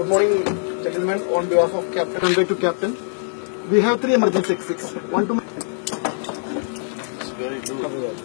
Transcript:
Good morning, gentlemen. On behalf of Captain, convey to Captain. We have 3 emergency exits. One to. It's very good.